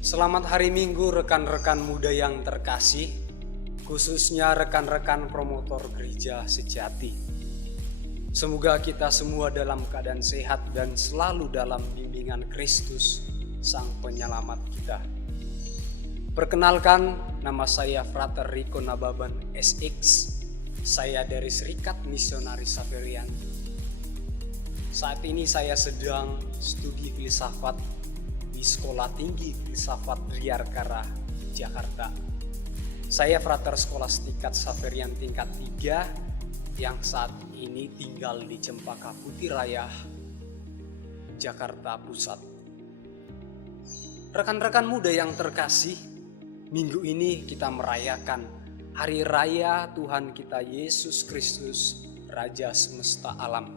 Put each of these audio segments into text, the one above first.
Selamat hari Minggu rekan-rekan muda yang terkasih, khususnya rekan-rekan promotor gereja sejati. Semoga kita semua dalam keadaan sehat dan selalu dalam bimbingan Kristus, Sang Penyelamat kita. Perkenalkan, nama saya Frater Rico Nababan SX. Saya dari Serikat Misionaris Xaverian. Saat ini saya sedang studi filsafat di Sekolah Tinggi Filsafat Riyarkara, Jakarta. Saya Frater Skolastikat Xaverian tingkat 3 yang saat ini tinggal di Cempaka Putih Raya, Jakarta Pusat. Rekan-rekan muda yang terkasih, minggu ini kita merayakan Hari Raya Tuhan kita Yesus Kristus, Raja Semesta Alam.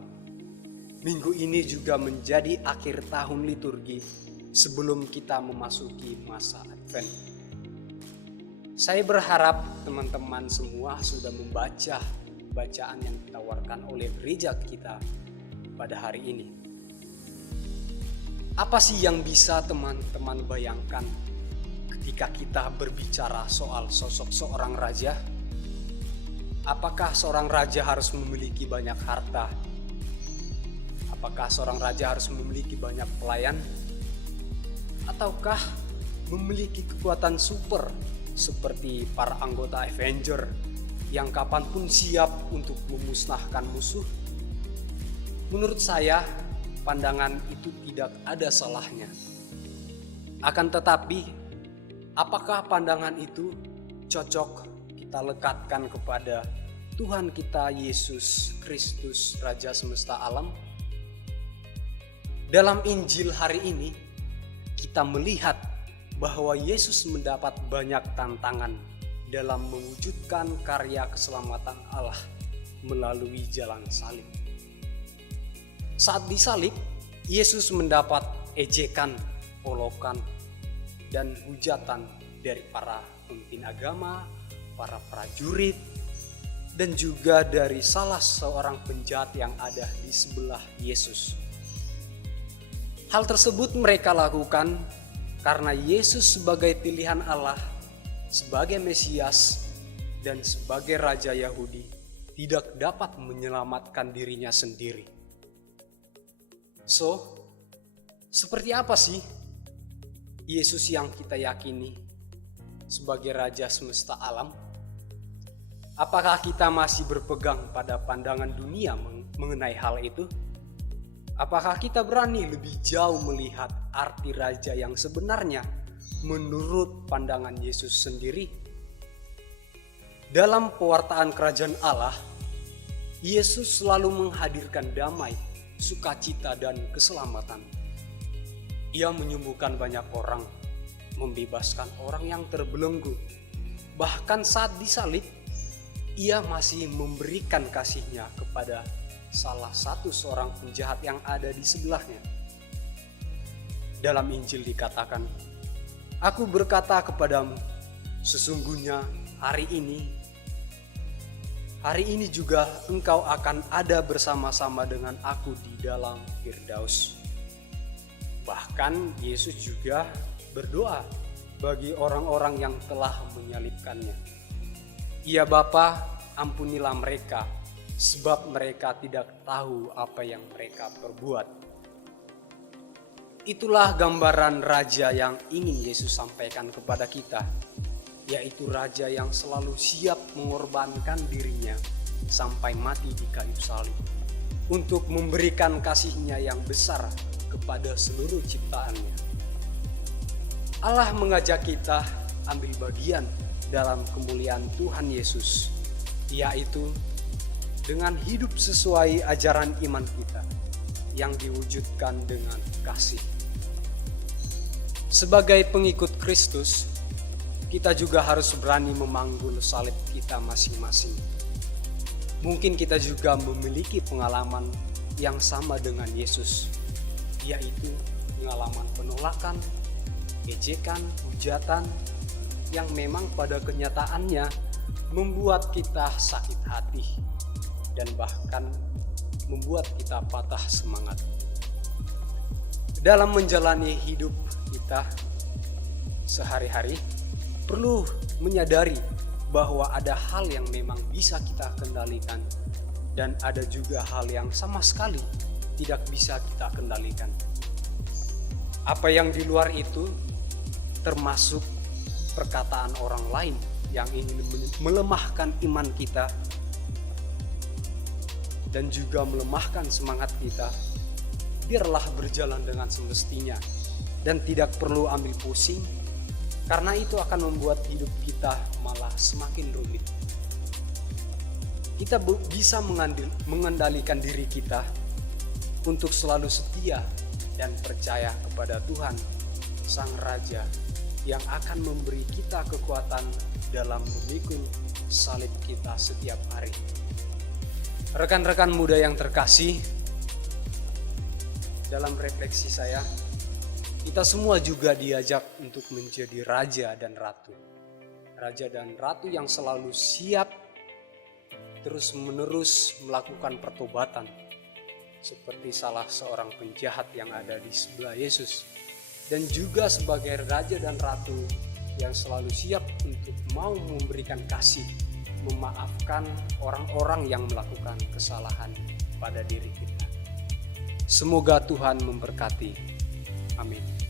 Minggu ini juga menjadi akhir tahun liturgi sebelum kita memasuki masa Advent. Saya berharap teman-teman semua sudah membaca bacaan yang ditawarkan oleh gereja kita pada hari ini. Apa sih yang bisa teman-teman bayangkan ketika kita berbicara soal sosok seorang raja? Apakah seorang raja harus memiliki banyak harta? Apakah seorang raja harus memiliki banyak pelayan? Ataukah memiliki kekuatan super seperti para anggota Avenger yang kapanpun siap untuk memusnahkan musuh? Menurut saya, pandangan itu tidak ada salahnya. Akan tetapi, apakah pandangan itu cocok kita lekatkan kepada Tuhan kita Yesus Kristus, Raja Semesta Alam? Dalam Injil hari ini, kita melihat bahwa Yesus mendapat banyak tantangan dalam mewujudkan karya keselamatan Allah melalui jalan salib. Saat disalib, Yesus mendapat ejekan, olokan, dan hujatan dari para pemimpin agama, para prajurit, dan juga dari salah seorang penjahat yang ada di sebelah Yesus. Hal tersebut mereka lakukan karena Yesus sebagai pilihan Allah, sebagai Mesias, dan sebagai Raja Yahudi tidak dapat menyelamatkan dirinya sendiri. So, seperti apa sih Yesus yang kita yakini sebagai Raja Semesta Alam? Apakah kita masih berpegang pada pandangan dunia mengenai hal itu? Apakah kita berani lebih jauh melihat arti raja yang sebenarnya menurut pandangan Yesus sendiri? Dalam pewartaan kerajaan Allah, Yesus selalu menghadirkan damai, sukacita, dan keselamatan. Ia menyembuhkan banyak orang, membebaskan orang yang terbelenggu. Bahkan saat disalib, ia masih memberikan kasih-Nya kepada salah satu seorang penjahat yang ada di sebelahnya. Dalam Injil dikatakan, "Aku berkata kepadamu, sesungguhnya hari ini juga engkau akan ada bersama-sama dengan aku di dalam Firdaus." Bahkan Yesus juga berdoa bagi orang-orang yang telah menyalibkannya. "Ya Bapa, ampunilah mereka, sebab mereka tidak tahu apa yang mereka perbuat." Itulah gambaran raja yang ingin Yesus sampaikan kepada kita, yaitu raja yang selalu siap mengorbankan dirinya sampai mati di kayu salib untuk memberikan kasih-Nya yang besar kepada seluruh ciptaannya. Allah mengajak kita ambil bagian dalam kemuliaan Tuhan Yesus, yaitu dengan hidup sesuai ajaran iman kita yang diwujudkan dengan kasih. Sebagai pengikut Kristus, kita juga harus berani memanggul salib kita masing-masing. Mungkin kita juga memiliki pengalaman yang sama dengan Yesus, yaitu pengalaman penolakan, ejekan, hujatan yang memang pada kenyataannya membuat kita sakit hati dan bahkan membuat kita patah semangat. Dalam menjalani hidup kita, sehari-hari perlu menyadari bahwa ada hal yang memang bisa kita kendalikan dan ada juga hal yang sama sekali tidak bisa kita kendalikan. Apa yang di luar itu termasuk perkataan orang lain yang ingin melemahkan iman kita dan juga melemahkan semangat kita. Biarlah berjalan dengan semestinya dan tidak perlu ambil pusing, karena itu akan membuat hidup kita malah semakin rumit. Kita bisa mengendalikan diri kita untuk selalu setia dan percaya kepada Tuhan, Sang Raja, yang akan memberi kita kekuatan dalam memikul salib kita setiap hari. Rekan-rekan muda yang terkasih, dalam refleksi saya, kita semua juga diajak untuk menjadi raja dan ratu. Raja dan ratu yang selalu siap terus-menerus melakukan pertobatan, seperti salah seorang penjahat yang ada di sebelah Yesus, dan juga sebagai raja dan ratu yang selalu siap untuk mau memberikan kasih, memaafkan orang-orang yang melakukan kesalahan pada diri kita. Semoga Tuhan memberkati. Amin.